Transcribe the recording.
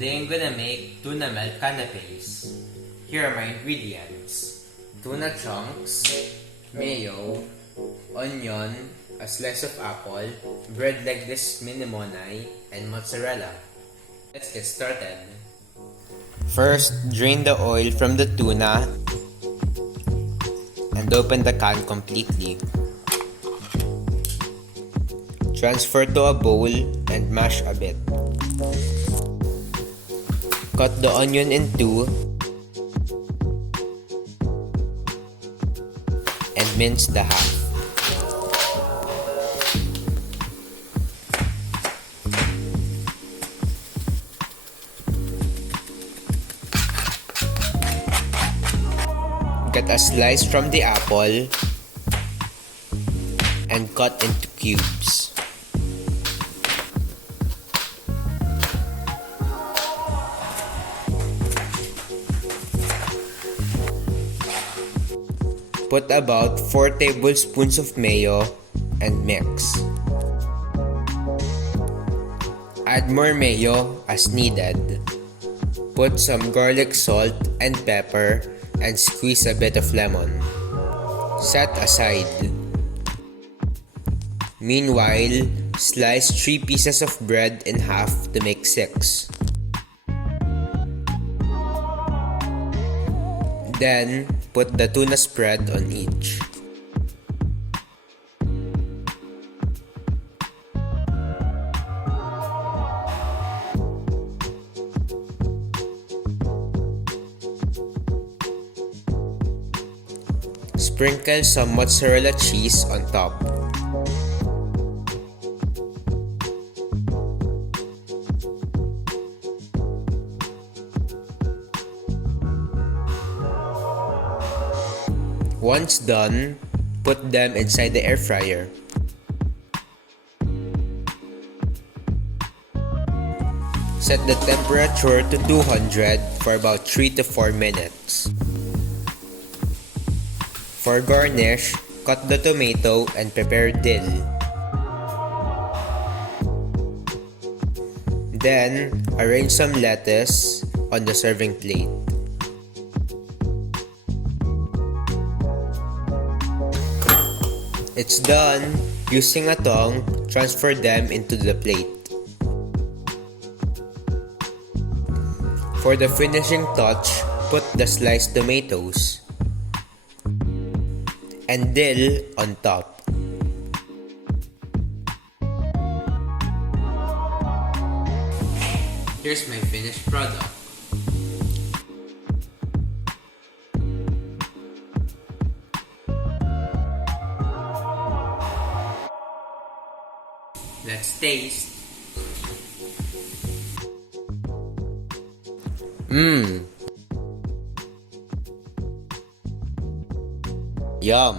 Today I'm gonna make tuna melt canapés. Here are my ingredients: tuna chunks, mayo, onion, a slice of apple, bread like this mini monai, and mozzarella. Let's get started. First, drain the oil from the tuna and open the can completely. Transfer to a bowl and mash a bit. Cut the onion in two and mince the half. Get a slice from the apple and cut into cubes. Put about 4 tablespoons of mayo and mix. Add more mayo as needed. Put some garlic salt and pepper and squeeze a bit of lemon. Set aside. Meanwhile, slice 3 pieces of bread in half to make 6. Then, put the tuna spread on each. Sprinkle some mozzarella cheese on top. Once done, put them inside the air fryer. Set the temperature to 200 for about 3 to 4 minutes. For garnish, cut the tomato and prepare dill. Then, arrange some lettuce on the serving plate. It's done. Using a tongue, transfer them into the plate. For the finishing touch, put the sliced tomatoes and dill on top. Here's my finished product. Let's taste. Yum.